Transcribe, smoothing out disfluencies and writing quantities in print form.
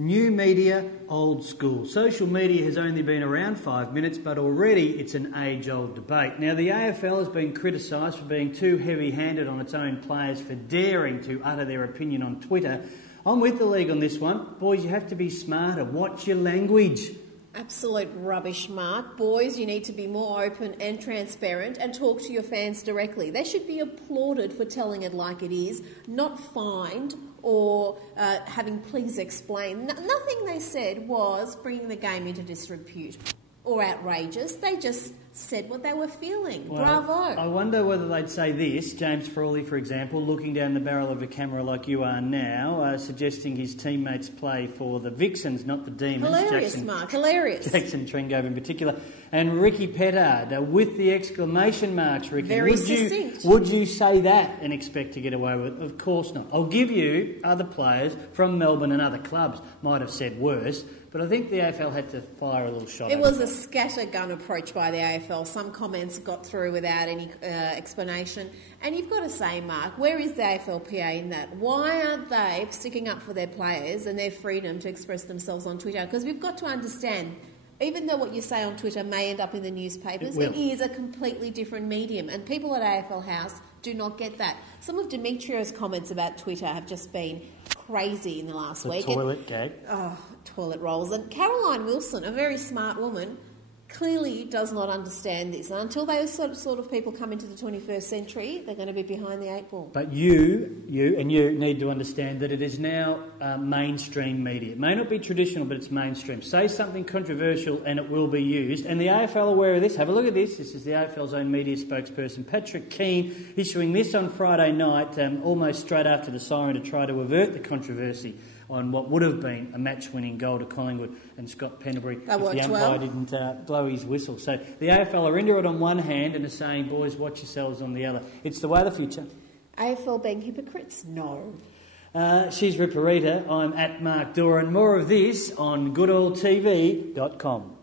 New media, old school. Social media has only been around 5 minutes, but already it's an age-old debate. Now, the AFL has been criticised for being too heavy-handed on its own players for daring to utter their opinion on Twitter. I'm with the league on this one. Boys, you have to be smarter. Watch your language. Absolute rubbish, Mark. Boys, you need to be more open and transparent and talk to your fans directly. They should be applauded for telling it like it is, not fined or having please explain. Nothing they said was bringing the game into disrepute or outrageous. They just said what they were feeling. Well, bravo. I wonder whether they'd say this. James Frawley, for example, looking down the barrel of a camera like you are now, suggesting his teammates play for the Vixens, not the Demons. Hilarious, Mark, hilarious. Jackson Trengove in particular. And Ricky Pettard, with the exclamation marks, Ricky. Very succinct. Would you say that and expect to get away with it? Of course not. I'll give you other players from Melbourne and other clubs might have said worse, but I think the AFL had to fire a little shot. It was a scattergun approach by the AFL. Some comments got through without any explanation. And you've got to say, Mark, where is the AFLPA in that? Why aren't they sticking up for their players and their freedom to express themselves on Twitter? Because we've got to understand, even though what you say on Twitter may end up in the newspapers, it is a completely different medium. And people at AFL House do not get that. Some of Demetrio's comments about Twitter have just been crazy in the last week. Toilet gag. Oh, toilet rolls. And Caroline Wilson, a very smart woman, clearly does not understand this. And until those sort of people come into the 21st century, they're going to be behind the eight ball. But you need to understand that it is now mainstream media. It may not be traditional, but it's mainstream. Say something controversial and it will be used. And the AFL are aware of this. Have a look at this. This is the AFL's own media spokesperson, Patrick Keane, issuing this on Friday night, almost straight after the siren, to try to avert the controversy on what would have been a match-winning goal to Collingwood and Scott Pendlebury if the umpire didn't blow his whistle. So the AFL are into it on one hand and are saying, boys, watch yourselves on the other. It's the way of the future. AFL being hypocrites? No. She's Ripperita. I'm at Mark Doran. More of this on goodoldtv.com.